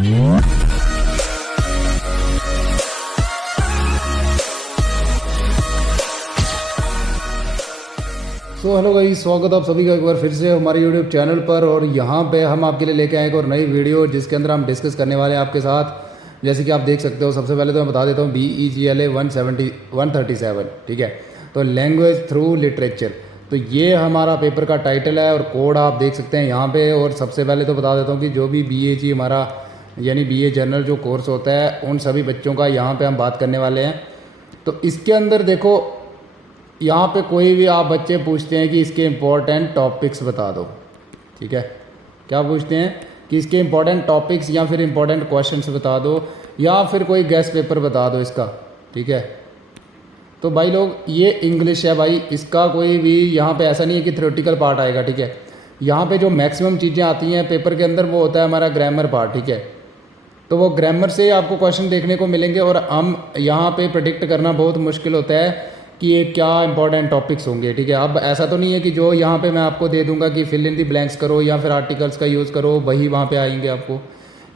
So hello guys, स्वागत आप सभी का एक बार फिर से हमारे यूट्यूब चैनल पर। और यहाँ पे हम आपके लिए लेके आए एक और नई वीडियो जिसके अंदर हम डिस्कस करने वाले हैं आपके साथ। जैसे कि आप देख सकते हो, सबसे पहले तो मैं बता देता हूँ BEGLA 137, ठीक है। तो लैंग्वेज थ्रू लिटरेचर, तो ये हमारा पेपर का टाइटल है और कोड आप देख सकते हैं यहाँ पे। और सबसे पहले तो बता देता हूँ कि जो भी BAG हमारा यानी BA जनरल जो कोर्स होता है, उन सभी बच्चों का यहाँ पे हम बात करने वाले हैं। तो इसके अंदर देखो, यहाँ पे कोई भी आप बच्चे पूछते हैं कि इसके इम्पोर्टेंट टॉपिक्स बता दो, ठीक है। क्या पूछते हैं कि इसके इम्पोर्टेंट टॉपिक्स या फिर इम्पोर्टेंट क्वेश्चंस बता दो, या फिर कोई गेस्ट पेपर बता दो इसका, ठीक है। तो भाई लोग, ये इंग्लिश है भाई, इसका कोई भी यहाँ पे ऐसा नहीं है कि थ्योरेटिकल पार्ट आएगा, ठीक है। यहाँ पे जो मैक्सिमम चीज़ें आती हैं पेपर के अंदर वो होता है हमारा ग्रामर पार्ट, ठीक है। तो वो ग्रामर से आपको क्वेश्चन देखने को मिलेंगे और हम यहाँ पे प्रेडिक्ट करना बहुत मुश्किल होता है कि ये क्या इंपॉर्टेंट टॉपिक्स होंगे, ठीक है। अब ऐसा तो नहीं है कि जो यहाँ पे मैं आपको दे दूंगा कि फिल इन दी ब्लैंक्स करो या फिर आर्टिकल्स का यूज़ करो, वही वहाँ पे आएंगे आपको।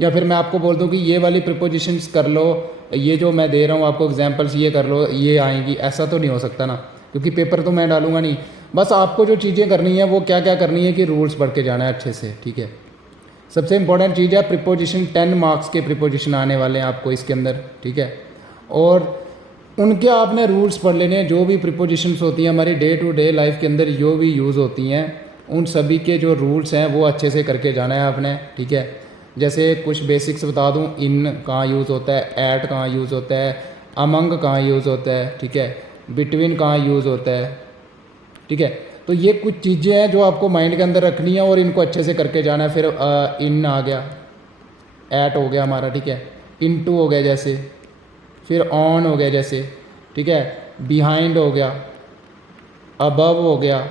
या फिर मैं आपको बोल दूँ कि ये वाली प्रिपोजिशंस कर लो, ये जो मैं दे रहा हूँ आपको एग्जांपल्स ये कर लो, ये आएंगी, ऐसा तो नहीं हो सकता ना, क्योंकि पेपर तो मैं डालूंगा नहीं। बस आपको जो चीज़ें करनी है वो क्या क्या करनी है कि रूल्स पढ़ के जाना है अच्छे से, ठीक है। सबसे इंपॉर्टेंट चीज़ है प्रिपोजिशन, 10 मार्क्स के प्रिपोजिशन आने वाले हैं आपको इसके अंदर, ठीक है। और उनके आपने रूल्स पढ़ लेने हैं। जो भी प्रिपोजिशंस होती हैं हमारी डे टू डे लाइफ के अंदर जो भी यूज़ होती हैं, उन सभी के जो रूल्स हैं वो अच्छे से करके जाना है आपने, ठीक है। जैसे कुछ बेसिक्स बता दूं, इन कहाँ यूज़ होता है, एट कहाँ यूज़ होता है, अमंग कहाँ यूज़ होता है, ठीक है, बिटवीन कहाँ यूज़ होता है, ठीक है। तो ये कुछ चीज़ें हैं जो आपको माइंड के अंदर रखनी है और इनको अच्छे से करके जाना है। फिर इन आ गया, एट हो गया हमारा, ठीक है, इन टू हो गया जैसे, फिर ऑन हो गया जैसे, ठीक है, बिहाइंड हो गया, अबव हो गया,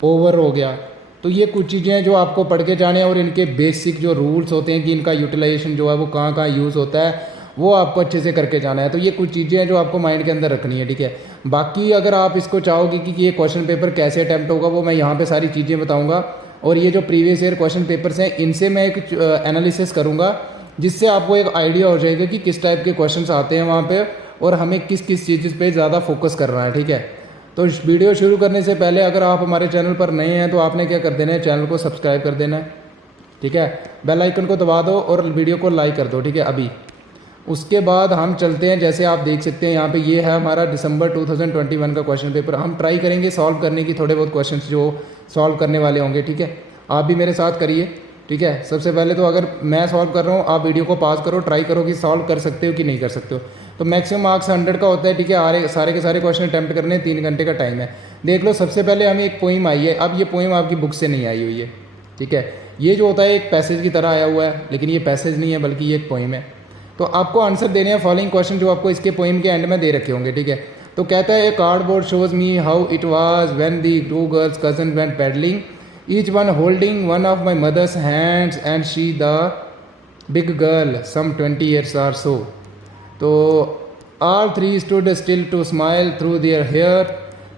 ओवर हो गया। तो ये कुछ चीज़ें हैं जो आपको पढ़ के जाने हैं और इनके बेसिक जो रूल्स होते हैं कि इनका यूटिलाइजेशन जो है वो कहाँ कहाँ यूज़ होता है, वो आपको अच्छे से करके जाना है। तो ये कुछ चीज़ें हैं जो आपको माइंड के अंदर रखनी है, ठीक है। बाकी अगर आप इसको चाहोगे कि ये क्वेश्चन पेपर कैसे अटैम्प्ट होगा, वो मैं यहाँ पे सारी चीज़ें बताऊँगा। और ये जो प्रीवियस ईयर क्वेश्चन पेपर्स हैं, इनसे मैं एक एनालिसिस करूँगा, जिससे आपको एक आइडिया हो जाएगा कि किस टाइप के क्वेश्चंस आते हैं वहाँ पे और हमें किस किस चीज़ पे ज़्यादा फोकस करना है, ठीक है। तो इस वीडियो शुरू करने से पहले अगर आप हमारे चैनल पर नए हैं तो आपने क्या कर देना है, चैनल को सब्सक्राइब कर देना है, ठीक है। बेल आइकन को दबा दो और वीडियो को लाइक कर दो, ठीक है। अभी उसके बाद हम चलते हैं। जैसे आप देख सकते हैं यहाँ पे ये है हमारा दिसंबर 2021 का क्वेश्चन पेपर। हम ट्राई करेंगे सॉल्व करने की, थोड़े बहुत क्वेश्चन जो सॉल्व करने वाले होंगे, ठीक है। आप भी मेरे साथ करिए, ठीक है। सबसे पहले तो अगर मैं सॉल्व कर रहा हूँ, आप वीडियो को पॉज करो, ट्राई करो कि सॉल्व कर सकते हो कि नहीं कर सकते हो। तो मैक्सिमम मार्क्स 100 का होता है, ठीक है। सारे के सारे क्वेश्चन अटैम्प्ट करने 3 घंटे का टाइम है। देख लो, सबसे पहले हमें एक पोइम आई है। अब ये पोइम आपकी बुक से नहीं आई हुई है, ठीक है। ये जो होता है एक पैसेज की तरह आया हुआ है, लेकिन ये पैसेज नहीं है बल्कि ये एक पोइम है। तो आपको आंसर देने हैं फॉलोइंग क्वेश्चन जो आपको इसके पोइम के एंड में दे रखे होंगे, ठीक है। तो कहता है, a cardboard shows me how it was when the 2 girls cousin went paddling, each one holding one of my mother's hands and she the big girl some 20 years or so. तो all three stood still to smile through their hair.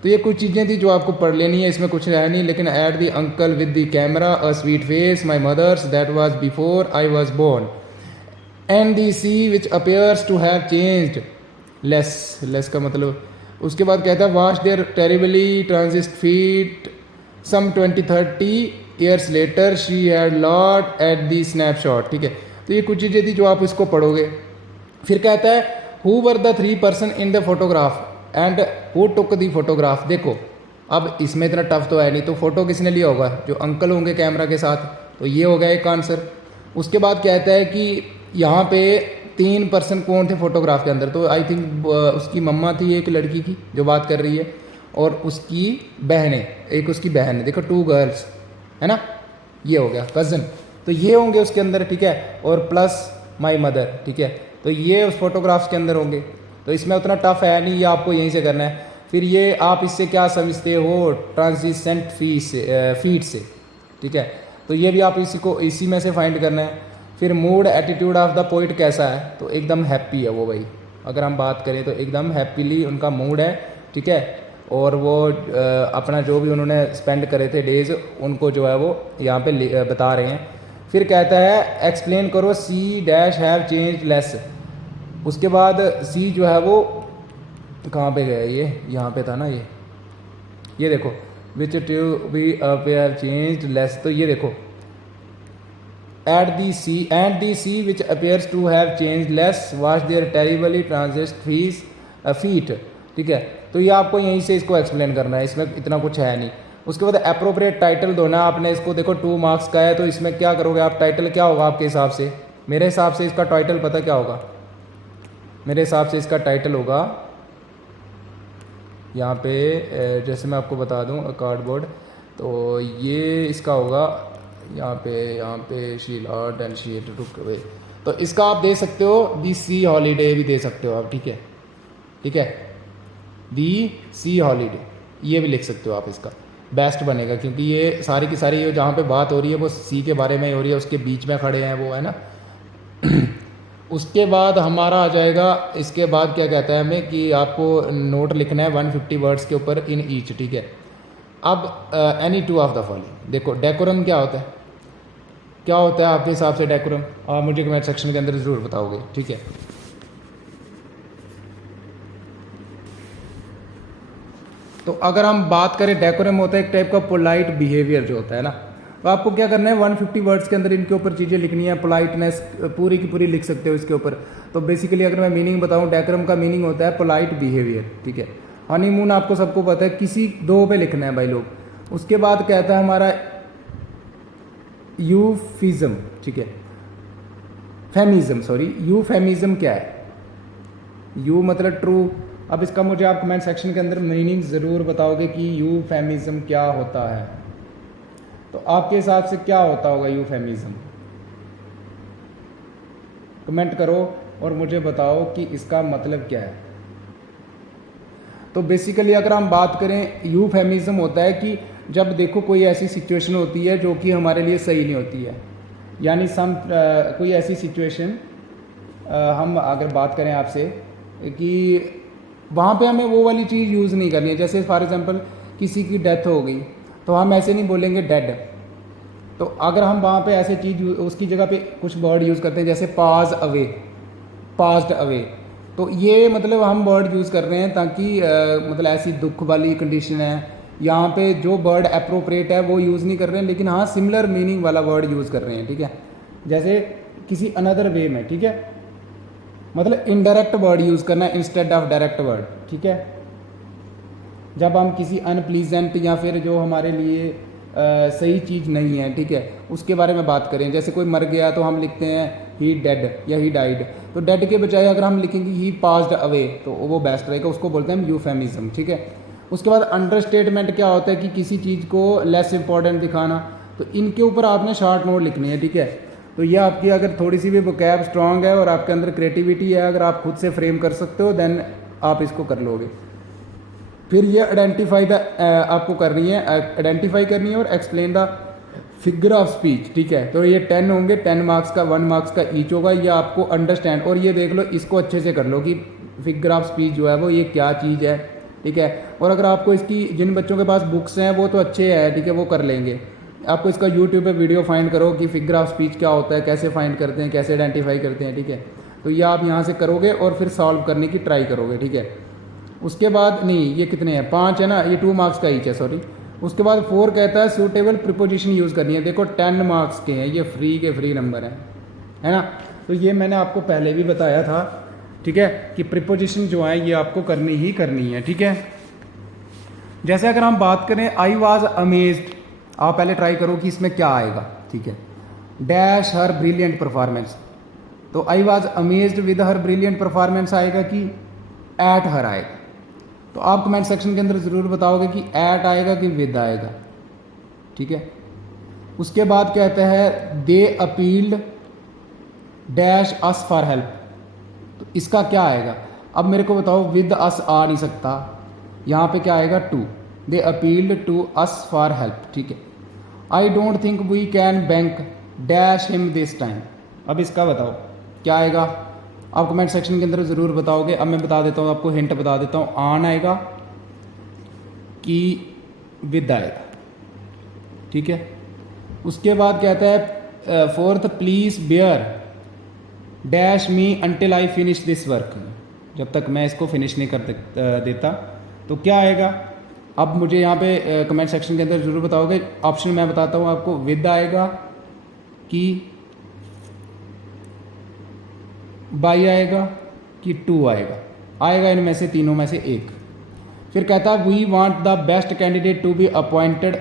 तो ये कुछ चीज़ें थी जो आपको पढ़ लेनी है, इसमें कुछ है नहीं। लेकिन at the uncle with the camera a sweet face my mother's that was before I was born and the sea which appears to have changed less का मतलब। उसके बाद कहता है wash their terribly transist feet some 20-30 years later she had lot at the snapshot, ठीक है। तो ये कुछ चीज़ें थी जो आप इसको पढ़ोगे। फिर कहता है who were the 3 person in the photograph and who took the photograph। देखो, अब इसमें इतना टफ तो है नहीं, तो फोटो किसने लिया होगा, जो अंकल होंगे कैमरा के साथ। तो ये हो गया एक आंसर। उसके बाद कहता है कि यहाँ पे 3 पर्सन कौन थे फोटोग्राफ के अंदर। तो आई थिंक उसकी मम्मा थी एक लड़की की जो बात कर रही है, और उसकी बहनें, एक उसकी बहन है, देखो 2 गर्ल्स है ना, ये हो गया कज़न। तो ये होंगे उसके अंदर, ठीक है। और प्लस माय मदर, ठीक है। तो ये उस फोटोग्राफ्स के अंदर होंगे। तो इसमें उतना टफ है नहीं, ये आपको यहीं से करना है। फिर ये आप इससे क्या समझते हो, ट्रांजिसेंट फीट से, ठीक है। तो ये भी आप इसी में से फाइंड करना है। फिर mood attitude of the poet कैसा है, तो एकदम हैप्पी है वो भाई। अगर हम बात करें तो एकदम हैप्पीली उनका मूड है, ठीक है। और वो अपना जो भी उन्होंने स्पेंड करे थे डेज़, उनको जो है वो यहाँ पे बता रहे हैं। फिर कहता है एक्सप्लेन करो C dash have change less. उसके बाद सी जो है वो कहाँ पे गया, ये यहाँ पे था ना, ये देखो which to be have change less. तो ये देखो at the sea which appears to have change less wash there terribly transient fees feet. ठीक है, तो ये आपको यहीं से इसको एक्सप्लेन करना है, इसमें इतना कुछ है नहीं। उसके बाद अप्रोप्रिएट टाइटल दो ना आपने इसको, देखो 2 मार्क्स का है तो इसमें क्या करोगे आप, टाइटल क्या होगा आपके हिसाब से? मेरे हिसाब से इसका टाइटल पता क्या होगा? मेरे हिसाब से इसका टाइटल होगा यहाँ पे, जैसे मैं आपको बता दूँ कार्डबोर्ड, तो ये इसका होगा यहाँ पे she Lord and she took away. तो इसका आप दे सकते हो दी सी हॉलीडे भी दे सकते हो आप। ठीक है, ठीक है, दी सी हॉलीडे ये भी लिख सकते हो आप, इसका बेस्ट बनेगा क्योंकि ये सारी की सारी ये जहाँ पे बात हो रही है वो सी के बारे में ही हो रही है, उसके बीच में खड़े हैं वो, है ना। उसके बाद हमारा आ जाएगा, इसके बाद क्या कहता है हमें कि आपको नोट लिखना है 150 वर्ड्स के ऊपर इन ईच। ठीक है, अब एनी 2 ऑफ द फॉलोइंग। देखो डेकोरम क्या होता है, क्या होता है आपके हिसाब से डेकोरम? आप मुझे कमेंट सेक्शन के अंदर ज़रूर बताओगे। ठीक है, तो अगर हम बात करें डेकोरम होता है एक टाइप का पोलाइट बिहेवियर जो होता है ना, तो आपको क्या करना है 150 वर्ड्स के अंदर इनके ऊपर चीज़ें लिखनी है। पोलाइटनेस पूरी की पूरी लिख सकते हो इसके ऊपर। तो बेसिकली अगर मैं मीनिंग बताऊं, डेकोरम का मीनिंग होता है पोलाइट बिहेवियर। ठीक है, हनीमून आपको सबको पता है, किसी 2 पे लिखना है भाई लोग। उसके बाद कहता है हमारा यूफिज्म। ठीक है, फेमिज्म, सॉरी यूफेमिज्म क्या है? यू मतलब ट्रू। अब इसका मुझे आप कमेंट सेक्शन के अंदर मीनिंग ज़रूर बताओगे कि यूफेमिज्म क्या होता है। तो आपके हिसाब से क्या होता होगा यूफेमिज्म? कमेंट करो और मुझे बताओ कि इसका मतलब क्या है। तो बेसिकली अगर हम बात करें, यूफेमिज्म होता है कि जब देखो कोई ऐसी सिचुएशन होती है जो कि हमारे लिए सही नहीं होती है, यानी कोई ऐसी सिचुएशन हम अगर बात करें आपसे कि वहाँ पे हमें वो वाली चीज़ यूज़ नहीं करनी है। जैसे फॉर एग्जांपल किसी की डेथ हो गई तो हम ऐसे नहीं बोलेंगे डेड। तो अगर हम वहाँ पे ऐसे चीज़ उसकी जगह पे कुछ वर्ड यूज़ करते हैं जैसे पास अवे, पास्ड अवे, तो ये मतलब हम वर्ड यूज़ कर रहे हैं ताकि मतलब ऐसी दुख वाली कंडीशन है, यहाँ पे जो वर्ड अप्रोप्रिएट है वो यूज़ नहीं कर रहे हैं, लेकिन हाँ सिमिलर मीनिंग वाला वर्ड यूज़ कर रहे हैं। ठीक है, जैसे किसी अनदर वे में। ठीक है, मतलब इनडायरेक्ट वर्ड यूज़ करना इंस्टेड ऑफ डायरेक्ट वर्ड। ठीक है, जब हम किसी अनप्लीजेंट या फिर जो हमारे लिए सही चीज़ नहीं है, ठीक है, उसके बारे में बात करें। जैसे कोई मर गया तो हम लिखते हैं ही डेड या ही डाइड। तो डेड के बजाय अगर हम लिखेंगे ही पास्ड अवे तो वो बेस्ट रहेगा, उसको बोलते हैं हम यूफेमिज्म। ठीक है, उसके बाद अंडरस्टेटमेंट क्या होता है कि किसी चीज़ को लेस इंपॉर्टेंट दिखाना। तो इनके ऊपर आपने शॉर्ट नोट लिखनी है। ठीक है, तो ये आपकी अगर थोड़ी सी भी वोकैब स्ट्रांग है और आपके अंदर क्रिएटिविटी है, अगर आप खुद से फ्रेम कर सकते हो देन आप इसको कर लोगे। फिर ये आइडेंटिफाई द आपको करनी है, आइडेंटिफाई करनी है और explain the figure of speech. ठीक है, तो ये 10 होंगे, 10 मार्क्स का 1 मार्क्स का ईच होगा। ये आपको अंडरस्टैंड, और ये देख लो इसको अच्छे से कर लो कि फिगर ऑफ स्पीच जो है वो ये क्या चीज़ है। ठीक है, और अगर आपको इसकी, जिन बच्चों के पास बुक्स हैं वो तो अच्छे हैं, ठीक है, वो कर लेंगे। आपको इसका यूट्यूब पे वीडियो फाइंड करो कि फिगर ऑफ स्पीच क्या होता है, कैसे फाइंड करते हैं, कैसे आइडेंटिफाई करते हैं। ठीक है, तो ये आप यहाँ से करोगे और फिर सॉल्व करने की ट्राई करोगे। ठीक है, उसके बाद नहीं, ये कितने हैं, 5 है ना, ये 2 मार्क्स का ईच है, सॉरी। उसके बाद 4 कहता है सूटेबल प्रिपोजिशन यूज़ करनी है। देखो 10 मार्क्स के हैं, ये फ्री के फ्री नंबर हैं, है ना। तो ये मैंने आपको पहले भी बताया था, ठीक है, कि प्रिपोजिशन जो है ये आपको करनी ही करनी है। ठीक है, जैसे अगर हम बात करें आई वॉज अमेज्ड, आप पहले ट्राई करो कि इसमें क्या आएगा। ठीक है, डैश हर ब्रिलियंट परफॉर्मेंस, तो I was amazed with her brilliant performance आएगा कि एट हर आएगा। तो आप कमेंट सेक्शन के अंदर ज़रूर बताओगे कि एट आएगा कि विद आएगा। ठीक है, उसके बाद कहता है they appealed dash us for help, तो इसका क्या आएगा? अब मेरे को बताओ, विद अस आ नहीं सकता, यहाँ पे क्या आएगा? To. They appealed to us for help. ठीक है, I don't think we can bank dash him this time, अब इसका बताओ क्या आएगा? आप कमेंट सेक्शन के अंदर ज़रूर बताओगे। अब मैं बता देता हूँ, आपको हिंट बता देता हूँ, ऑन आएगा कि विद आएगा। ठीक है, उसके बाद कहता है fourth, please bear dash me until I finish this work, जब तक मैं इसको फिनिश नहीं कर देता। तो क्या आएगा, अब मुझे यहाँ पे कमेंट सेक्शन के अंदर ज़रूर बताओगे। ऑप्शन मैं बताता हूँ आपको, विद आएगा कि बाई आएगा कि टू आएगा, आएगा इनमें से तीनों में से एक। फिर कहता है we want the best candidate to be appointed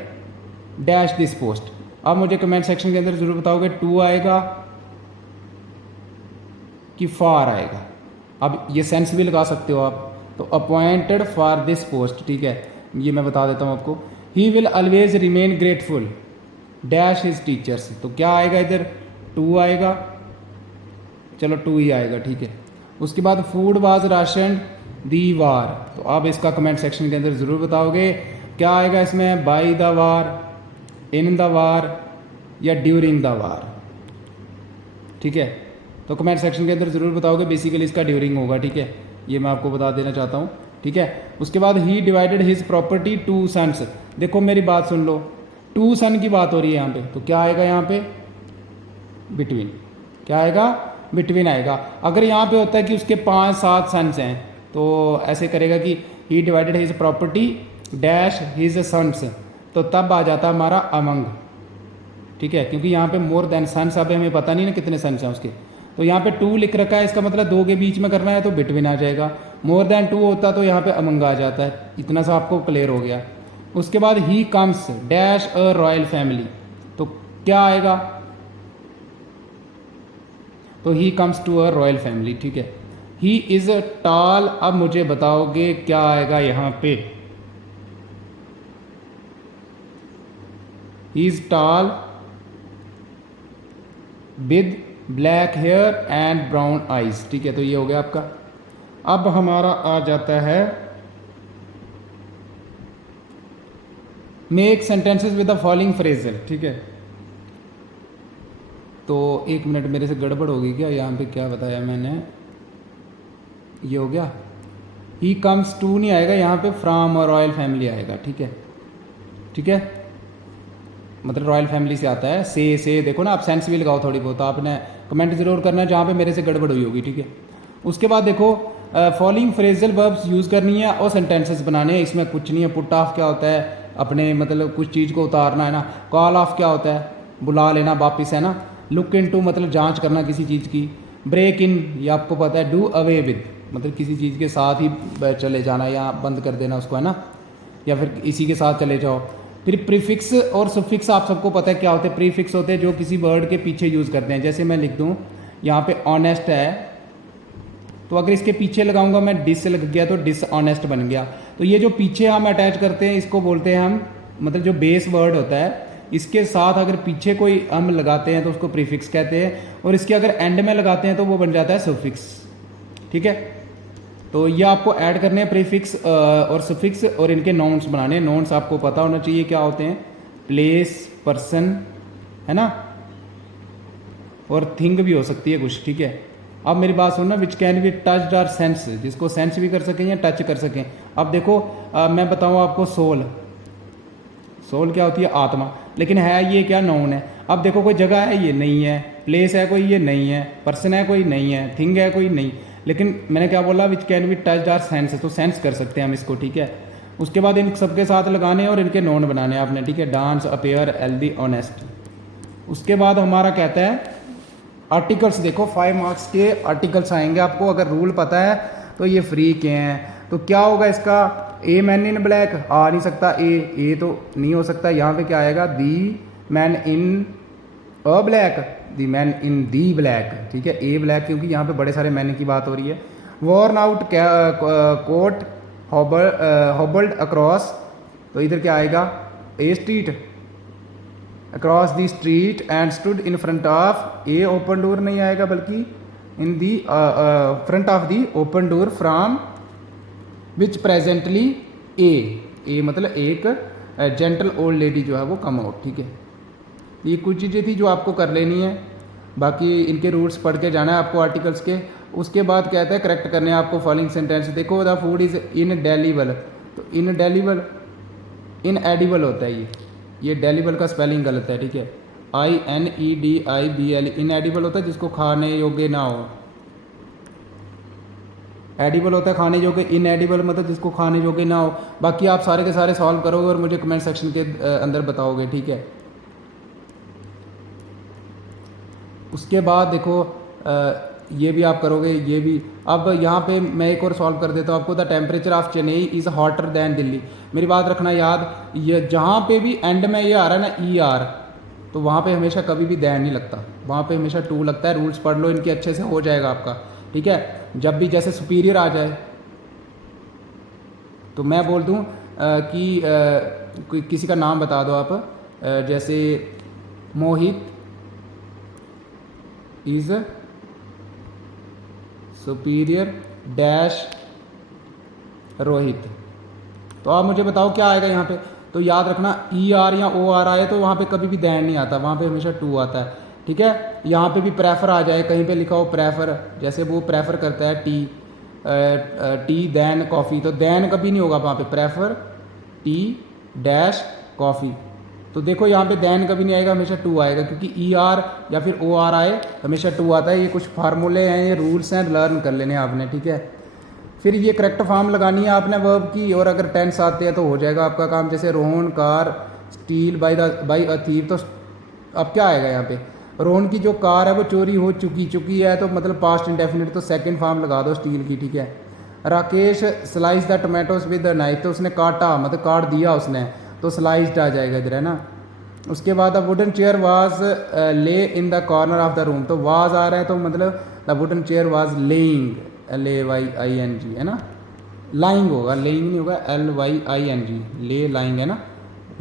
dash this post. अब मुझे कमेंट सेक्शन के अंदर ज़रूर बताओगे टू आएगा कि फॉर आएगा। अब ये सेंस भी लगा सकते हो आप, तो अपॉइंटेड फॉर दिस पोस्ट, ठीक है, ये मैं बता देता हूँ आपको। He will always remain grateful dash his teachers, तो क्या आएगा इधर, टू आएगा, चलो टू ही आएगा, ठीक है। उसके बाद फूड वाज राशन दी वार, तो आप इसका कमेंट सेक्शन के अंदर ज़रूर बताओगे क्या आएगा इसमें, by the war, in the war या ड्यूरिंग द वार, ठीक है। तो कमेंट सेक्शन के अंदर ज़रूर बताओगे, बेसिकली इसका ड्यूरिंग होगा, ठीक है, ये मैं आपको बता देना चाहता हूँ, ठीक है। उसके बाद he divided his property to sons, देखो मेरी बात सुन लो, टू सन की बात हो रही है यहाँ पे, तो क्या आएगा यहाँ पे, बिटवीन, क्या आएगा, बिटवीन आएगा। अगर यहाँ पे होता है कि उसके 5-7 सन्स हैं, तो ऐसे करेगा कि he divided his property dash his sons, तो तब आ जाता है हमारा अमंग, ठीक है, क्योंकि यहाँ पे मोर देन सन्स, अब हमें पता नहीं ना कितने सन्स हैं उसके, तो यहाँ पे टू लिख रखा है, इसका मतलब दो के बीच में करना है तो बिटवीन आ जाएगा। मोर देन टू होता तो यहाँ पे अमंग आ जाता है, इतना सा आपको क्लियर हो गया। उसके बाद he comes dash a royal family, तो क्या आएगा, तो he comes to a royal family, ठीक है। ही इज टॉल, अब मुझे बताओगे क्या आएगा यहाँ पे, he is tall with black hair and brown eyes, ठीक है, तो ये हो गया आपका। अब हमारा आ जाता है make sentences with the following phrasal, ठीक है। तो एक मिनट, मेरे से गड़बड़ हो गई क्या, यहाँ पे क्या बताया मैंने, ये हो गया, ही कम्स टू नहीं आएगा यहाँ पे, फ्रॉम और रॉयल फैमिली आएगा, ठीक है, ठीक है, मतलब रॉयल फैमिली से आता है। से देखो ना, आप सेंस भी लगाओ थोड़ी बहुत, आपने कमेंट जरूर करना है जहाँ पे मेरे से गड़बड़ हुई होगी, ठीक है। उसके बाद देखो फॉलोइंग फ्रेजल वर्ब्स यूज़ करनी है और सेंटेंसेस बनाने हैं, इसमें कुछ नहीं है। पुट ऑफ क्या होता है, अपने मतलब कुछ चीज़ को उतारना है ना। कॉल ऑफ क्या होता है, बुला लेना वापिस, है ना। लुक इन टू मतलब जाँच करना किसी चीज़ की। ब्रेक इन, ये आपको पता है। डू अवे विद मतलब किसी चीज़ के साथ ही चले जाना या बंद कर देना उसको, है ना, या फिर इसी के साथ चले जाओ। फिर प्रीफिक्स और सुफिक्स आप सबको पता है क्या होते हैं। प्रीफिक्स होते हैं जो किसी वर्ड के पीछे यूज़ करते हैं, जैसे मैं लिख दूँ यहाँ पे ऑनेस्ट है, तो अगर इसके पीछे लगाऊंगा मैं डिस लग गया तो डिसऑनेस्ट बन गया। तो ये जो पीछे हम अटैच करते हैं इसको बोलते हैं हम, मतलब जो बेस वर्ड होता है इसके साथ अगर पीछे कोई हम लगाते हैं तो उसको प्रीफिक्स कहते हैं, और इसके अगर एंड में लगाते हैं तो वो बन जाता है सुफिक्स, ठीक है। तो ये आपको ऐड करने हैं प्रीफिक्स और सुफिक्स, और इनके नाउन्स बनाने हैं। नाउन्स आपको पता होना चाहिए क्या होते हैं, प्लेस, पर्सन, है ना, और थिंग भी हो सकती है कुछ, ठीक है। अब मेरी बात सुनना, विच कैन बी टच्ड और सेंस, जिसको सेंस भी कर सकें या टच कर सकें। अब देखो मैं बताऊँ आपको, सोल, सोल क्या होती है, आत्मा, लेकिन है ये क्या, नाउन है। अब देखो कोई जगह है, ये नहीं है। प्लेस है कोई, ये नहीं है। पर्सन है कोई, नहीं है। थिंग है कोई, नहीं। लेकिन मैंने क्या बोला, विच कैन बी टच्ड और सेंस, तो सेंस कर सकते हैं हम इसको, ठीक है। उसके बाद इन सबके साथ लगाने और इनके नोन बनाने आपने, ठीक है। Dance, appear, healthy, honest. उसके बाद हमारा कहता है आर्टिकल्स। देखो 5 मार्क्स के आर्टिकल्स आएंगे आपको, अगर रूल पता है तो ये फ्री के हैं। तो क्या होगा इसका, ए मैन इन ब्लैक आ नहीं सकता, ए तो नहीं हो सकता। यहाँ पे क्या आएगा, the man in a black, the man in the black, ठीक है। ए ब्लैक क्योंकि यहाँ पे बड़े सारे मैन की बात हो रही है। Worn out coat hobbled across, तो इधर क्या आएगा, a street across the street and stood in front of, a open door नहीं आएगा बल्कि in the front of the open door from which presently a मतलब एक जेंटल ओल्ड लेडी जो है वो कम आउट, ठीक है। ये कुछ चीज़ें थी जो आपको कर लेनी है, बाकी इनके रूल्स पढ़ के जाना है आपको आर्टिकल्स के। उसके बाद कहता है करेक्ट करने हैं आपको फॉलोइंग सेंटेंस। देखो द फूड इज़ इनडेलिबल, तो इनडेलिबल इनएडिबल होता है ये डेलिबल का स्पेलिंग गलत है, ठीक है। INEDIBLE, इनएडिबल होता है जिसको खाने योग्य ना हो। एडिबल होता है खाने योग्य, इनएडिबल मतलब जिसको खाने योग्य ना हो। बाकी आप सारे के सारे सॉल्व करोगे और मुझे कमेंट सेक्शन के अंदर बताओगे, ठीक है। उसके बाद देखो ये भी आप करोगे, ये भी। अब यहाँ पे मैं एक और सॉल्व कर देता हूँ आपको। The temperature of Chennai is hotter than Delhi. मेरी बात रखना याद, ये जहाँ पे भी एंड में ये आ रहा है ना ER, तो वहाँ पे हमेशा कभी भी दैन नहीं लगता, वहाँ पे हमेशा टू लगता है। रूल्स पढ़ लो इनके अच्छे से, हो जाएगा आपका, ठीक है। जब भी जैसे सुपीरियर आ जाए तो मैं बोल दूँ कि किसी का नाम बता दो आप, जैसे मोहित इज सुपीरियर डैश रोहित, तो आप मुझे बताओ क्या आएगा यहाँ पे। तो याद रखना ER या OR आए तो वहाँ पे कभी भी दैन नहीं आता, वहाँ पे हमेशा टू आता है, ठीक है। यहाँ पे भी प्रेफर आ जाए, कहीं पे लिखा हो प्रेफर, जैसे वो प्रेफर करता है टी दैन कॉफ़ी, तो दैन कभी नहीं होगा वहाँ पे, प्रेफर टी डैश कॉफ़ी। तो देखो यहाँ पे दैन कभी नहीं आएगा, हमेशा टू आएगा, क्योंकि ER या फिर OR आए हमेशा टू आता है। ये कुछ फार्मूले हैं, ये रूल्स हैं, लर्न कर लेने आपने, ठीक है। फिर ये करेक्ट फॉर्म लगानी है आपने वर्ब की, और अगर टेंस आते हैं तो हो जाएगा आपका काम। जैसे Rohan car steel by a thief, तो अब क्या आएगा यहाँ पे, रोहन की जो कार है वो चोरी हो चुकी है, तो मतलब पास्ट इंडेफिनिट, तो सेकंड फॉर्म लगा दो स्टील की, ठीक है। Rakesh slice the tomatoes with the knife, तो उसने काटा मतलब काट दिया उसने, तो स्लाइस्ड आ जाएगा इधर, है ना। उसके बाद द वुडन चेयर वाज ले in the corner of the room, तो वाज आ रहा है तो मतलब the wooden chair was laying, LAYING, है ना। लाइंग होगा, लेइंग नहीं होगा, LYING, ले लाइंग, है ना,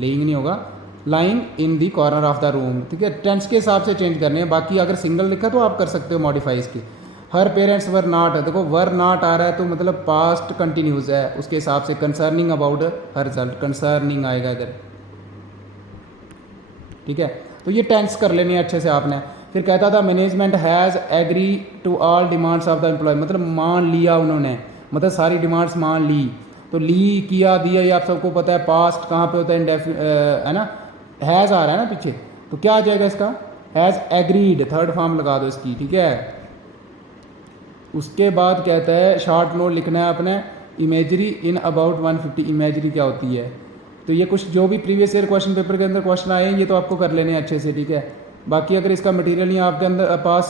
लेइंग नहीं होगा, lying in the corner of the room, ठीक है। टेंस के हिसाब से चेंज करने हैं। बाकी अगर सिंगल लिखा तो आप कर सकते हो मॉडिफाई इसकी। हर पेरेंट्स वर नॉट, देखो वर नॉट आ रहा है तो मतलब पास्ट कंटिन्यूस है, उसके हिसाब से concerning about her result, concerning आएगा इधर, ठीक है। तो ये टेंस कर लेनी है अच्छे से आपने। फिर कहता था management has agree to all demands of the employ, मतलब मान लिया उन्होंने, मतलब सारी डिमांड्स मान ली, तो ली किया दिया ये आप सबको पता है। पास्ट कहाँ पे होता है, है ना, हैज़ आ रहा है ना पीछे, तो क्या आ जाएगा इसका, हैज़ एग्रीड, थर्ड फॉर्म लगा दो इसकी, ठीक है। उसके बाद कहता है शॉर्ट नोट लिखना है अपने, इमेजरी इन अबाउट 150, इमेजरी क्या होती है। तो ये कुछ जो भी प्रीवियस ईयर क्वेश्चन पेपर के अंदर क्वेश्चन आए हैं ये तो आपको कर लेने हैं अच्छे से, ठीक है। बाकी अगर इसका मटेरियल नहीं आपके अंदर पास,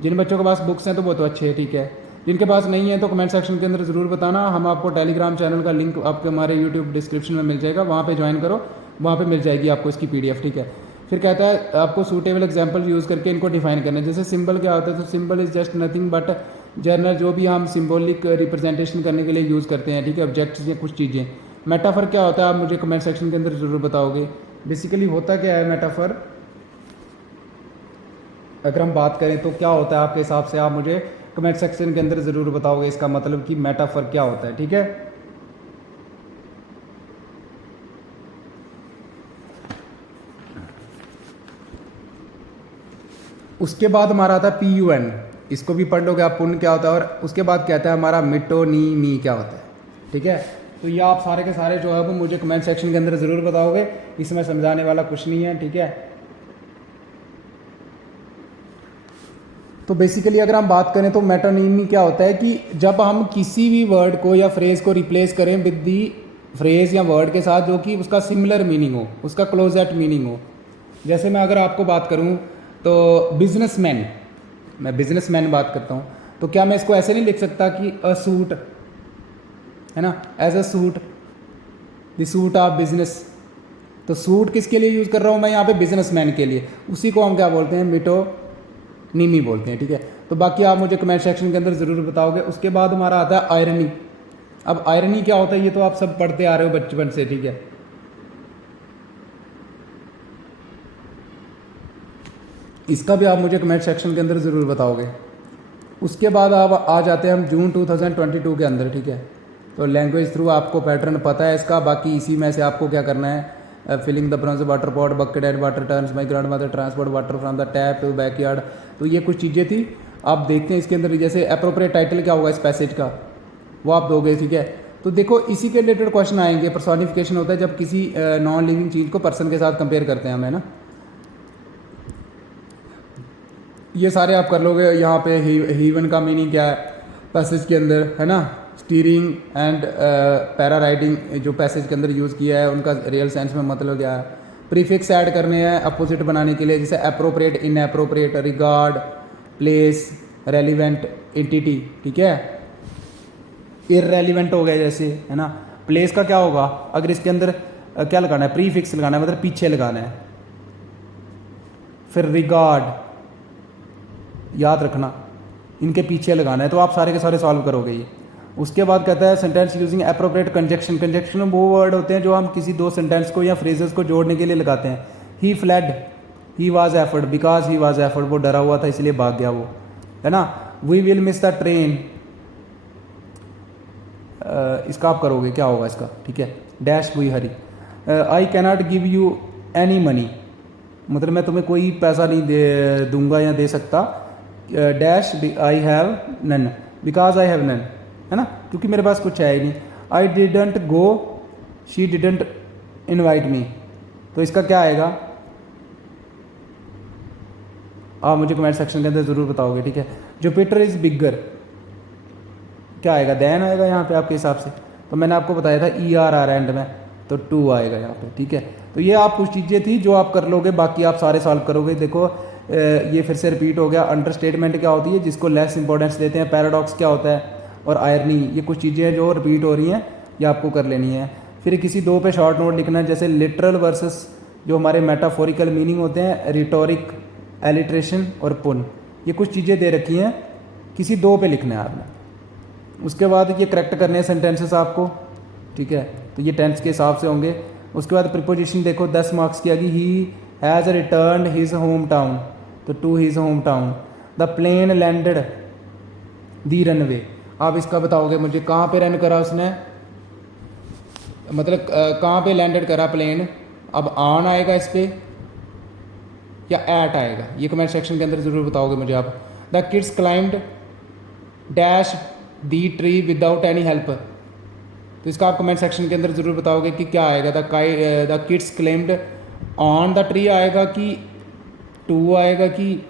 जिन बच्चों के पास बुक्स हैं तो वो तो अच्छे है, ठीक है। जिनके पास नहीं है तो कमेंट सेक्शन के अंदर ज़रूर बताना, हम आपको टेलीग्राम चैनल का लिंक आपके हमारे यूट्यूब डिस्क्रिप्शन में मिल जाएगा, वहाँ पे ज्वाइन करो, वहाँ पे मिल जाएगी आपको इसकी PDF, ठीक है। फिर कहता है आपको सूटेबल एग्जाम्पल यूज़ करके इनको डिफाइन करना है। जैसे सिंबल क्या होता है, तो symbol is just nothing but journal, जो भी हम सिम्बॉलिक रिप्रेजेंटेशन करने के लिए यूज़ करते हैं, ठीक है, ऑब्जेक्ट्स या कुछ चीज़ें। मेटाफर क्या होता है आप मुझे कमेंट सेक्शन के अंदर ज़रूर बताओगे। बेसिकली होता क्या है मेटाफर, अगर हम बात करें तो क्या होता है आपके हिसाब से, आप मुझे कमेंट सेक्शन के अंदर ज़रूर बताओगे इसका मतलब कि मेटाफर क्या होता है, ठीक है। उसके बाद हमारा आता है PUN, इसको भी पढ़ लोगे आप, पुन क्या होता है, और उसके बाद कहता है हमारा मिटोनीमी क्या होता है, ठीक है। तो ये आप सारे के सारे जो है वो मुझे कमेंट सेक्शन के अंदर ज़रूर बताओगे, इसमें समझाने वाला कुछ नहीं है, ठीक है। तो बेसिकली अगर हम बात करें तो मेटोनीमी क्या होता है कि जब हम किसी भी वर्ड को या फ्रेज़ को रिप्लेस करें विद दी फ्रेज़ या वर्ड के साथ जो कि उसका सिमिलर मीनिंग हो, उसका क्लोजेट मीनिंग हो। जैसे मैं अगर आपको बात करूं तो बिजनेसमैन, मैं बिजनेसमैन बात करता हूं, तो क्या मैं इसको ऐसे नहीं लिख सकता कि अ सूट, है ना, as a suit, the suit of business. तो सूट किसके लिए यूज़ कर रहा हूँ मैं यहाँ पे, बिजनेसमैन के लिए, उसी को हम क्या बोलते हैं, मिटोनीमी बोलते हैं, ठीक है। तो बाकी आप मुझे कमेंट सेक्शन के अंदर ज़रूर बताओगे। उसके बाद हमारा आता है आयरनी। अब आयरनी क्या होता है ये तो आप सब पढ़ते आ रहे हो बचपन से, ठीक है। इसका भी आप मुझे कमेंट सेक्शन के अंदर ज़रूर बताओगे। उसके बाद आप आ जाते हैं हम जून 2022 के अंदर, ठीक है। तो लैंग्वेज थ्रू आपको पैटर्न पता है इसका, बाकी इसी में से आपको क्या करना है, filling the bronze water pot bucket and water turns my grand mother transport water from the tap to backyard. तो ये कुछ चीज़ें थी, आप देखते हैं इसके अंदर। जैसे अप्रोप्रिएट टाइटल क्या होगा इस पैसेज का, वो आप दोगे, ठीक है। तो देखो इसी के रिलेटेड क्वेश्चन आएंगे। पर्सोनिफिकेशन होता है जब किसी नॉन लिविंग चीज़ को पर्सन के साथ कंपेयर करते हैं हम, है ना। ये सारे आप कर लोगे। यहाँ पे हीवन का मीनिंग क्या है पैसेज के अंदर, है ना। स्टीयरिंग एंड पैरा राइडिंग जो पैसेज के अंदर यूज़ किया है उनका रियल सेंस में मतलब क्या है। प्रीफिक्स ऐड करने हैं अपोजिट बनाने के लिए, जैसे appropriate, inappropriate, regard, place, relevant, entity, ठीक है। इररेलिवेंट हो गया जैसे, है ना। प्लेस का क्या होगा, अगर इसके अंदर क्या लगाना है, प्रीफिक्स लगाना है, मतलब पीछे लगाना है। फिर रिगार्ड, याद रखना इनके पीछे लगाना है, तो आप सारे के सारे सॉल्व करोगे ये। उसके बाद कहता है sentence using appropriate conjunction. Conjunction वो वर्ड होते हैं जो हम किसी दो सेंटेंस को या फ्रेजेस को जोड़ने के लिए लगाते हैं। He fled, he was afraid, because he was afraid, वो डरा हुआ था इसलिए भाग गया वो, है ना। We will miss the train, इसका आप करोगे क्या होगा इसका, ठीक है। Dash we hurry, I cannot give you any money, मतलब मैं तुम्हें कोई पैसा नहीं दे दूंगा या दे सकता। Dash I have none, because I have none, है ना, क्योंकि मेरे पास कुछ है ही नहीं। I didn't go, she didn't invite me, तो इसका क्या आएगा आप मुझे कमेंट सेक्शन के अंदर ज़रूर बताओगे, ठीक है। जुपिटर इज़ बिगर, क्या आएगा, दैन आएगा यहाँ पे आपके हिसाब से। तो मैंने आपको बताया था ई आर आर एंड में, तो 2 आएगा यहाँ पे, ठीक है। तो ये आप कुछ चीज़ें थी जो आप कर लोगे, बाकी आप सारे सॉल्व करोगे। देखो ये फिर से रिपीट हो गया। अंडरस्टेटमेंट क्या होती है, जिसको लेस इंपॉर्टेंस देते हैं। पैराडॉक्स क्या होता है, और आयरनी, ये कुछ चीज़ें हैं जो रिपीट हो रही हैं, ये आपको कर लेनी है। फिर किसी दो पे शॉर्ट नोट लिखना है, जैसे लिटरल वर्सेस जो हमारे मेटाफोरिकल मीनिंग होते हैं, रिटोरिक, एलिट्रेशन और पुन, ये कुछ चीज़ें दे रखी हैं, किसी दो पे लिखना है आपने। उसके बाद ये करेक्ट करने हैं सेंटेंसेस आपको, ठीक है। तो ये टेंस के हिसाब से होंगे। उसके बाद प्रीपोजिशन देखो 10 मार्क्स की आ गई। He has return his home town, तो to his home town. The plane landed the runway, आप इसका बताओगे मुझे कहाँ पे रन करा उसने, मतलब कहाँ पे लैंडेड करा प्लेन। अब ऑन आएगा इस पर या एट आएगा, ये कमेंट सेक्शन के अंदर ज़रूर बताओगे मुझे आप। The kids climbed dash the tree without any help, तो इसका आप कमेंट सेक्शन के अंदर ज़रूर बताओगे कि क्या आएगा। The kids claimed on the tree आएगा कि टू आएगा कि,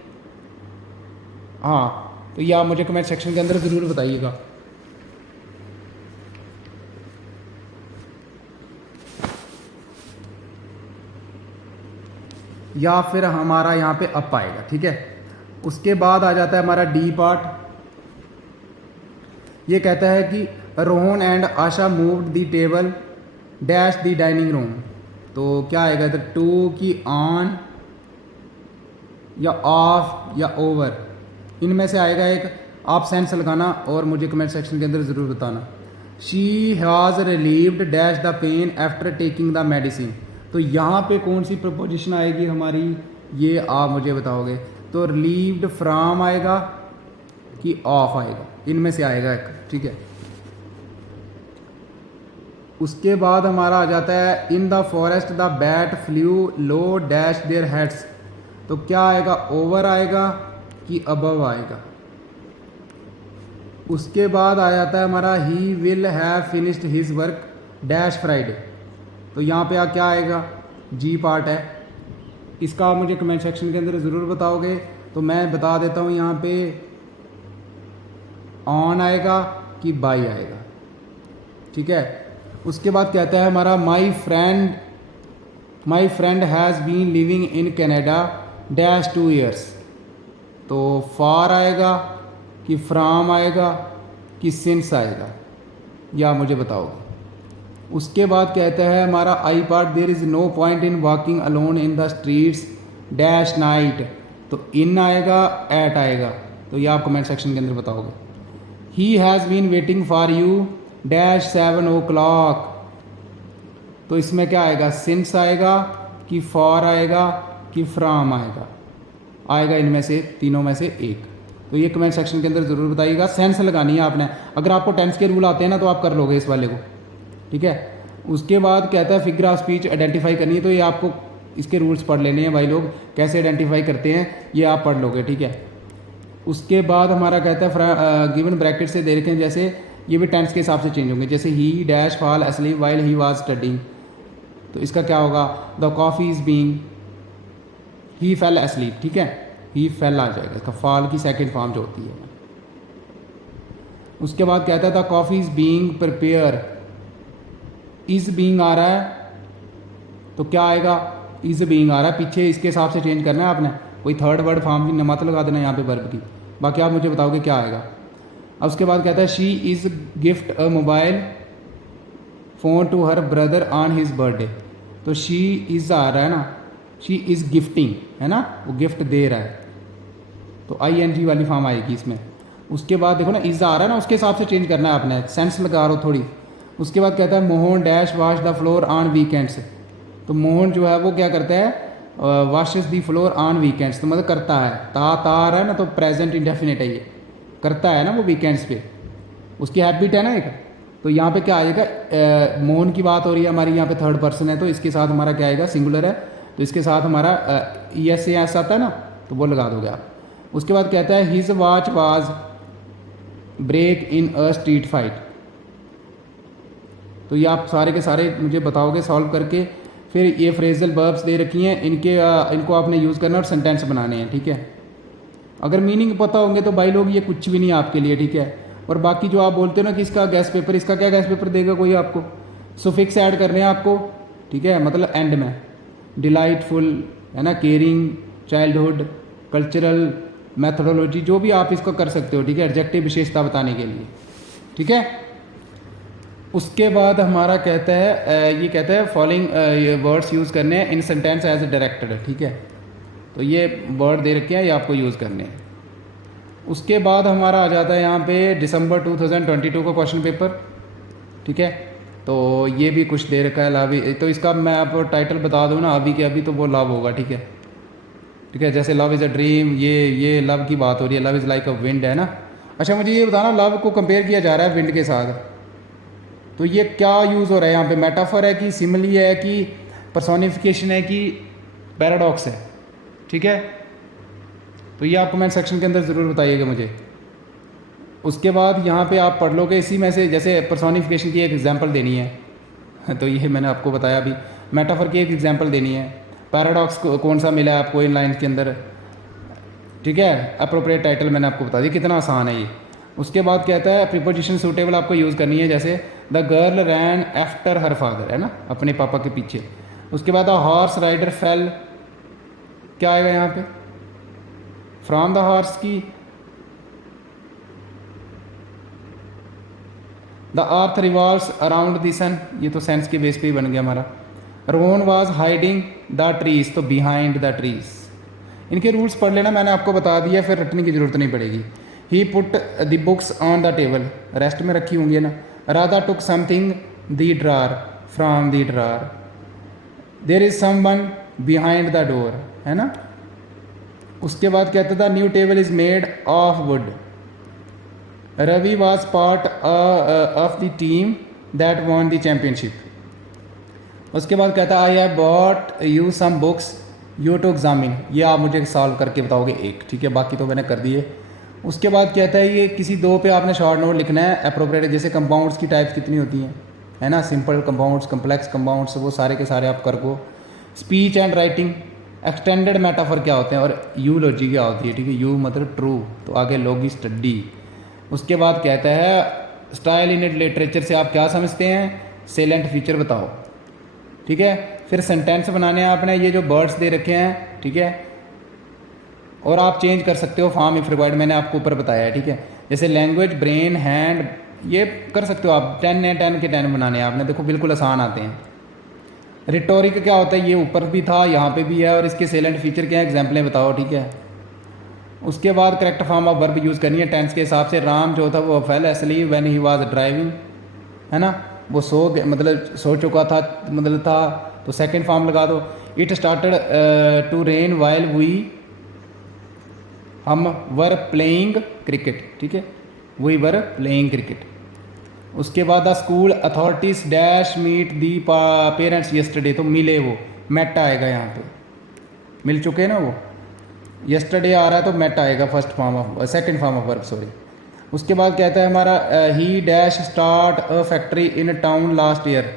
हाँ, तो ये आप मुझे कमेंट सेक्शन के अंदर ज़रूर बताइएगा। या फिर हमारा यहाँ पे अप आएगा, ठीक है। उसके बाद आ जाता है हमारा डी पार्ट। ये कहता है कि Rohan and Asha moved the table dash the dining room, तो क्या आएगा इधर, टू की ऑन या ऑफ या ओवर, इनमें से आएगा एक। आप सेंस लगाना और मुझे कमेंट सेक्शन के अंदर ज़रूर बताना। She has relieved dash the pen after taking the medicine, तो यहाँ पे कौन सी प्रपोजिशन आएगी हमारी, ये आप मुझे बताओगे। तो रिलीव्ड फ्रॉम आएगा कि ऑफ आएगा, इनमें से आएगा एक, ठीक है। उसके बाद हमारा आ जाता है in the forest the bat flu low dash their heads, तो क्या आएगा, ओवर आएगा कि अबव आएगा। उसके बाद आ जाता है हमारा he will have finished his work dash Friday, तो यहाँ पे क्या आएगा, जी पार्ट है। इसका आप मुझे कमेंट सेक्शन के अंदर ज़रूर बताओगे। तो मैं बता देता हूँ, यहाँ पे ऑन आएगा कि बाई आएगा, ठीक है। उसके बाद कहता है हमारा my friend has been living in Canada dash 2 years, तो फार आएगा कि फ्राम आएगा कि सिंस आएगा, या मुझे बताओगे। उसके बाद कहता है हमारा I part there is no point in walking alone in the streets dash night, तो इन आएगा एट आएगा, तो ये आप कमेंट सेक्शन के अंदर बताओगे। He has been waiting for you dash 7 o'clock, तो इसमें क्या आएगा, सिंस आएगा कि फॉर आएगा कि फ्राम आएगा इनमें से तीनों में से एक। तो ये कमेंट सेक्शन के अंदर ज़रूर बताइएगा। सेंस लगानी है आपने, अगर आपको टेंस के रूल आते हैं ना तो आप कर लोगे इस वाले को, ठीक है। उसके बाद कहता है फिगर ऑफ स्पीच आइडेंटिफाई करनी है, तो ये आपको इसके रूल्स पढ़ लेने हैं भाई लोग, कैसे आइडेंटिफाई करते हैं ये आप पढ़ लोगे, ठीक है। उसके बाद हमारा कहता है गिवन ब्रैकेट से दे रखे हैं, जैसे ये भी टेंस के हिसाब से चेंज होंगे, जैसे ही dash fall असलीप while he was studying, तो इसका क्या होगा, the coffee is being he fail असलीप, ठीक है। ही फेल आ जाएगा, इसका फॉल की सेकंड फॉर्म जो होती है। उसके बाद कहता है the coffee is being prepare, is being आ रहा है तो क्या आएगा, इज़ बीइंग आ रहा है, पीछे इसके हिसाब से चेंज करना है आपने, कोई थर्ड वर्ड फॉर्म की मत लगा देना यहाँ पे वर्ब की, बाकी आप मुझे बताओगे क्या आएगा। अब उसके बाद कहता है she is gift a mobile phone to her brother on his birthday, तो शी इज़ आ रहा है ना, शी इज़ गिफ्टिंग है ना, वो गिफ्ट दे रहा है, तो ING वाली फॉर्म आएगी इसमें। उसके बाद देखो ना इज़ आ रहा है ना, उसके हिसाब से चेंज करना है आपने, सेंस लगा रहा हो थोड़ी। उसके बाद कहता है Mohan dash wash the floor on weekends, तो मोहन जो है वो क्या करता है, washes the floor on weekends, तो मतलब करता है, ता आ रहा है ना, तो प्रेजेंट इंडेफिनिट है, ये करता है ना वो वीकेंड्स पे, उसकी हैबिट है ना एक। तो यहाँ पे क्या आएगा, मोहन की बात हो रही है हमारी, यहाँ पे थर्ड पर्सन है, तो इसके साथ हमारा क्या आएगा, सिंगुलर है, तो इसके साथ हमारा ES आता है ना, तो वो लगा दोगे आप। उसके बाद कहता है his watch was break in a street fight, तो ये आप सारे के सारे मुझे बताओगे सॉल्व करके। फिर ये फ्रेजल वर्ब्स दे रखी हैं, इनको आपने यूज़ करना और सेंटेंस बनाने हैं, ठीक है। अगर मीनिंग पता होंगे तो भाई लोग ये कुछ भी नहीं आपके लिए, ठीक है। और बाकी जो आप बोलते हो ना कि इसका गैस पेपर, इसका क्या गैस पेपर देगा कोई आपको, सुफिक्स ऐड करने हैं आपको, ठीक है, मतलब एंड में, डिलाइटफुल है ना, केयरिंग, चाइल्डहुड, कल्चरल, मैथडोलॉजी, जो भी आप इसको कर सकते हो, ठीक है, एडजेक्टिव विशेषता बताने के लिए, ठीक है। उसके बाद हमारा कहता है ये कहता है फॉलोइंग वर्ड्स यूज़ करने हैं इन सेंटेंस एज डायरेक्टेड, ठीक है, तो ये वर्ड दे रखे हैं, ये आपको यूज़ करने हैं। उसके बाद हमारा आ जाता है यहाँ पे दिसंबर 2022 का क्वेश्चन पेपर, ठीक है, तो ये भी कुछ दे रखा है लव, तो इसका मैं आपको टाइटल बता दूँ ना, अभी के अभी तो वो लव होगा, ठीक है, ठीक है, जैसे लव इज़ अ ड्रीम, ये लव की बात हो रही है, love is like a wind है ना। अच्छा मुझे ये बताना, लव को कंपेयर किया जा रहा है विंड के साथ, तो ये क्या यूज़ हो रहा है यहाँ पे, मेटाफर है कि सिमिली है कि पर्सोनिफिकेशन है कि पैराडॉक्स है, ठीक है, तो ये आप कमेंट सेक्शन के अंदर ज़रूर बताइएगा मुझे। उसके बाद यहाँ पे आप पढ़ लोगे इसी में से, जैसे पर्सोनिफिकेशन की एक एग्जांपल देनी है तो ये मैंने आपको बताया अभी, मेटाफर की एक एग्जांपल देनी है, पैराडॉक्स कौन सा मिला है आपको इन लाइन के अंदर, ठीक है, अप्रोप्रिएट टाइटल मैंने आपको बता दिया, कितना आसान है ये। उसके बाद कहता है प्रीपोजिशन सूटेबल आपको यूज़ करनी है, जैसे the girl rain after her father है ना, अपने पापा के पीछे। उसके बाद द हॉर्स राइडर फेल, क्या आएगा यहाँ पे, फ्रॉम द हॉर्स की, the earth revolves around the sun, ये तो सेंस के बेस पे ही बन गया हमारा। Rohan was hiding the trees, तो बिहाइंड द ट्रीज। इनके रूल्स पढ़ लेना, मैंने आपको बता दिया, फिर रटने की जरूरत नहीं पड़ेगी। He put the books on the table, rest में रखी होंगी ना। Radha took something the drawer, from the drawer. There is someone behind the door, है ना। उसके बाद कहते था new table is made of wood. Ravi was part of the team that won the championship. उसके बाद कहता I have bought you some books you to examine, ये आप मुझे सॉल्व करके बताओगे एक, ठीक है, बाकी तो मैंने कर दिए। उसके बाद कहता है ये किसी दो पे आपने शॉर्ट नोट लिखना है अप्रोप्रिएट, जैसे कंपाउंड्स की टाइप्स कितनी होती हैं, है ना, सिंपल कंपाउंड्स, कम्प्लेक्स कंपाउंड्स, वो सारे के सारे आप कर को। Speech and writing, extended metaphor क्या होते हैं, और यूलॉजी क्या होती है, ठीक है, यू मतलब ट्रू, तो आगे लोगी स्टडी। उसके बाद कहता है स्टाइल इन लिटरेचर से आप क्या समझते हैं, सेलेंट फीचर बताओ, ठीक है। फिर सेंटेंस बनाने हैं आपने, ये जो वर्ड्स दे रखे हैं, ठीक है, और आप चेंज कर सकते हो फॉर्म इफ रिक्वायर्ड, मैंने आपको ऊपर बताया है, ठीक है। जैसे लैंग्वेज, ब्रेन, हैंड, ये कर सकते हो आप, 10 है 10 के 10 बनाने हैं आपने, देखो बिल्कुल आसान आते हैं। रिटोरिक क्या होता है, ये ऊपर भी था यहाँ पे भी है, और इसके सेलेंट फीचर क्या है, एग्जाम्पलें बताओ, ठीक है। उसके बाद correct form of verb use करनी है टेंस के हिसाब से। राम जो था वो फेल असली व्हेन ही वाज ड्राइविंग, है ना, वो मतलब सो चुका था, मतलब था, तो सेकंड फॉर्म लगा दो। It started to rain while we, हम वर प्लेइंग क्रिकेट, ठीक है, वी वर प्लेइंग क्रिकेट। उसके बाद the school authorities dash meet the parents yesterday, तो मिले वो, मेट आएगा यहाँ पे, मिल चुके हैं ना वो, यस्टरडे आ रहा है तो मेट आएगा first form of, second form of verb, sorry. उसके बाद कहता है हमारा ही dash start a factory in town last year,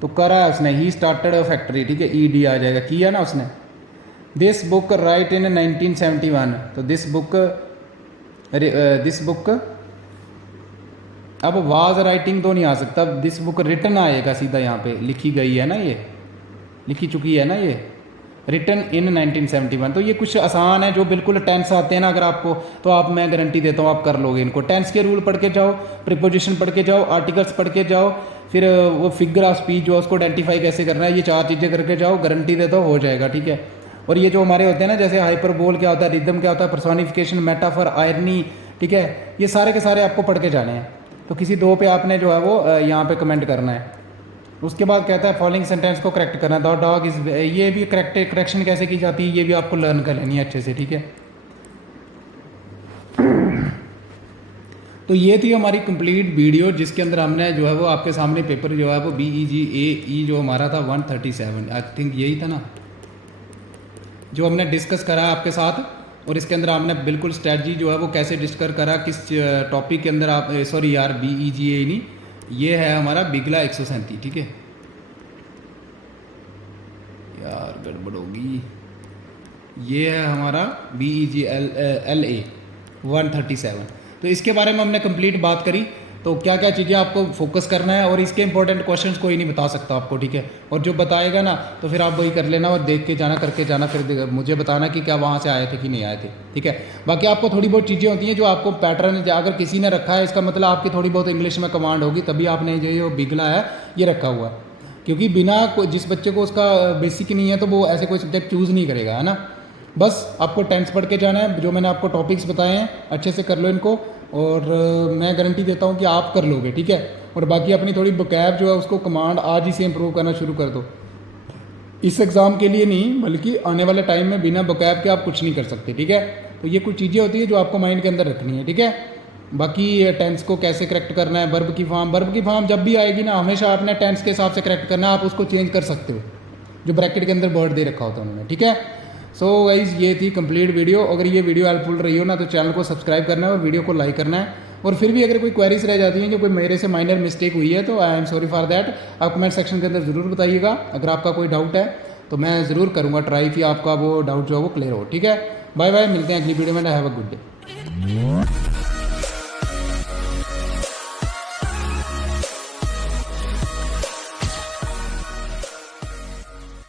तो करा है उसने, ही स्टार्टेड अ फैक्ट्री, ठीक है, ईडी आ जाएगा, किया ना उसने। दिस बुक राइट इन 1971, तो दिस बुक अब वाज राइटिंग तो नहीं आ सकता, दिस बुक रिटन आएगा सीधा, यहाँ पे लिखी गई है ना, ये लिखी चुकी है ना, ये रिटन इन 1971। तो ये कुछ आसान है, जो बिल्कुल टेंस आते हैं ना अगर आपको, तो आप, मैं गारंटी देता हूँ आप कर लोगे इनको। टेंस के रूल पढ़ के जाओ, प्रीपोजिशन पढ़ के जाओ, आर्टिकल्स पढ़ के जाओ, फिर वो फिगर ऑफ स्पीच जो उसको आइडेंटिफाई कैसे करना है, ये 4 चीज़ें करके जाओ, गारंटी देता हूँ हो जाएगा, ठीक है। और ये जो हमारे होते हैं ना, जैसे हाइपरबोल क्या होता है, रिदम क्या होता है, पर्सोनिफिकेशन, मेटाफर, आयरनी, ठीक है, ये सारे के सारे आपको पढ़ के जाने हैं। तो किसी 2 पे आपने जो है वो यहाँ पे कमेंट करना है। उसके बाद कहता है फॉलोइंग सेंटेंस को करेक्ट करना, द डॉग इज, ये भी करेक्शन कैसे की जाती है ये भी आपको लर्न कर लेनी है अच्छे से, ठीक है। तो ये थी हमारी कंप्लीट वीडियो, जिसके अंदर हमने जो है वो आपके सामने पेपर जो है वो BEGAE जो हमारा था 137, आई थिंक यही था ना जो हमने डिस्कस करा आपके साथ। और इसके अंदर हमने बिल्कुल स्ट्रेटजी जो है वो कैसे डिस्कस करा, किस टॉपिक के अंदर आप, सॉरी यार BEGAE नहीं, ये है हमारा बिगला 137, ठीक है यार गड़बड़ होगी, ये है हमारा BEGLA 137। तो इसके बारे में हमने कंप्लीट बात करी, तो क्या क्या चीज़ें आपको फोकस करना है, और इसके इंपॉर्टेंट क्वेश्चंस कोई नहीं बता सकता आपको, ठीक है। और जो बताएगा ना तो फिर आप वही कर लेना और देख के जाना, करके जाना, फिर मुझे बताना कि क्या वहाँ से आए थे कि नहीं आए थे, ठीक है। बाकी आपको थोड़ी बहुत चीज़ें होती हैं जो आपको पैटर्न, अगर किसी ने रखा है इसका मतलब आपकी थोड़ी बहुत इंग्लिश में कमांड होगी, तभी आपने जो बिगला है ये रखा हुआ है। क्योंकि बिना जिस बच्चे को उसका बेसिक नहीं है तो वो ऐसे कोई सब्जेक्ट चूज़ नहीं करेगा, है ना। बस आपको टेंस पढ़ के जाना है, जो मैंने आपको टॉपिक्स बताए हैं अच्छे से कर लो इनको, और मैं गारंटी देता हूँ कि आप कर लोगे, ठीक है। और बाकी अपनी थोड़ी वोकैब जो है उसको कमांड आज ही से इम्प्रूव करना शुरू कर दो, इस एग्ज़ाम के लिए नहीं बल्कि आने वाले टाइम में बिना वोकैब के आप कुछ नहीं कर सकते, ठीक है। तो ये कुछ चीज़ें होती है जो आपको माइंड के अंदर रखनी है, ठीक है। बाकी टेंस को कैसे करेक्ट करना है, वर्ब की फॉर्म जब भी आएगी ना हमेशा आपने टेंस के हिसाब से करेक्ट करना है, आप उसको चेंज कर सकते हो जो ब्रैकेट के अंदर वर्ड दे रखा होता है उन्होंने, ठीक है। सो गाइज ये थी कंप्लीट वीडियो। अगर ये वीडियो हेल्पफुल रही हो ना तो चैनल को सब्सक्राइब करना है और वीडियो को लाइक करना है। और फिर भी अगर कोई क्वेरीज रह जाती हैं, जो कोई मेरे से माइनर मिस्टेक हुई है, तो I am sorry for that, आप कमेंट सेक्शन के अंदर ज़रूर बताइएगा। अगर आपका कोई डाउट है तो मैं ज़रूर करूँगा ट्राई कि आपका वो डाउट जो है वो क्लियर हो, ठीक है। बाय बाय, मिलते हैं अगली वीडियो में, हैव अ गुड डे।